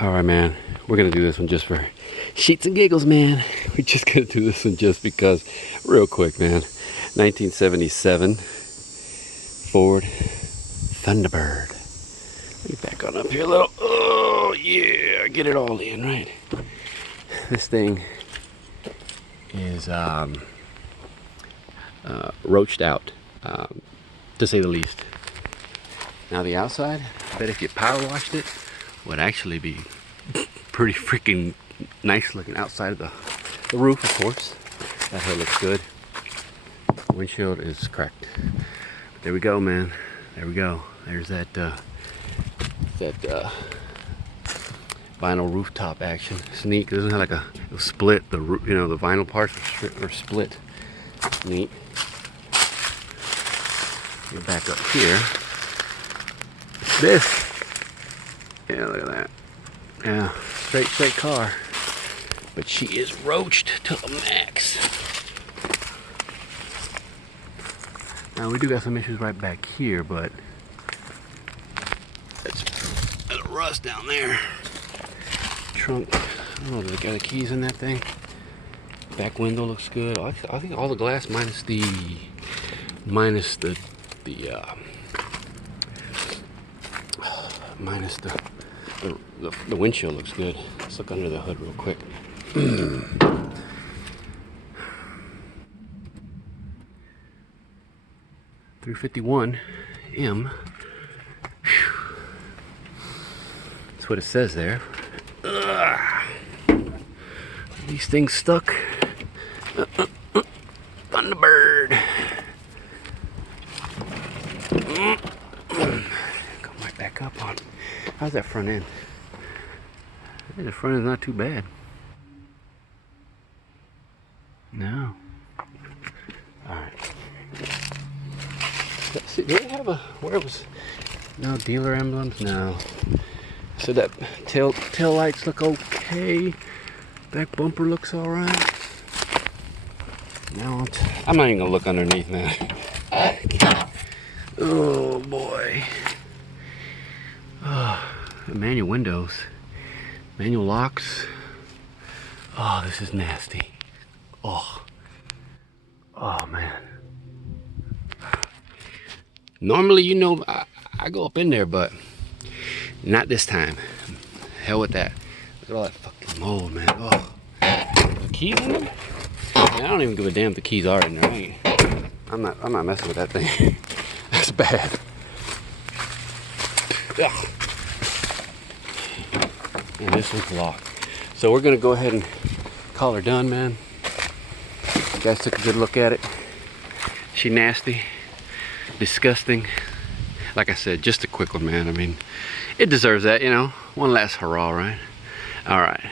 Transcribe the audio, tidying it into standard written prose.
All right, man. We're gonna do this one just for sheets and giggles, man. We're just gonna do this one just because, real quick, man. 1977 Ford Thunderbird. Let me back on up here a little. Oh yeah, get it all in, right? This thing is roached out, to say the least. Now the outside, I bet if you power washed it, would actually be pretty freaking nice looking outside of the roof, of course. That hood looks good. Windshield is cracked. But there we go, man. There we go. There's that vinyl rooftop action. It's neat. It doesn't have like a split. The vinyl parts are split. It's neat. Get back up here. This. Yeah, look at that. Yeah, straight car. But she is roached to the max. Now we do got some issues right back here, but there's a rust down there. Trunk, I don't know, do they got the keys in that thing? Back window looks good. I think all the glass minus the windshield looks good. Let's look under the hood real quick. 351 M. That's what it says there. Ugh. These things stuck. Thunderbird. Come right back up on. How's that front end? I think the front end's not too bad. No. Alright. See, do they have where was, no dealer emblems? No. So that tail lights look okay. Back bumper looks alright. Now I'm not even gonna look underneath, man. Oh boy. Oh, manual windows, manual locks. Oh, this is nasty. Oh man. Normally, I go up in there, but not this time. Hell with that. Look at all that fucking mold, man. Oh, the keys in there? Man, I don't even give a damn if the keys are in there. I'm not messing with that thing. That's bad. Ugh. And this one's locked. So we're gonna go ahead and call her done, man. You guys took a good look at it. She nasty, disgusting. Like I said, just a quick one, man. I mean, it deserves that, One last hurrah, right? All right.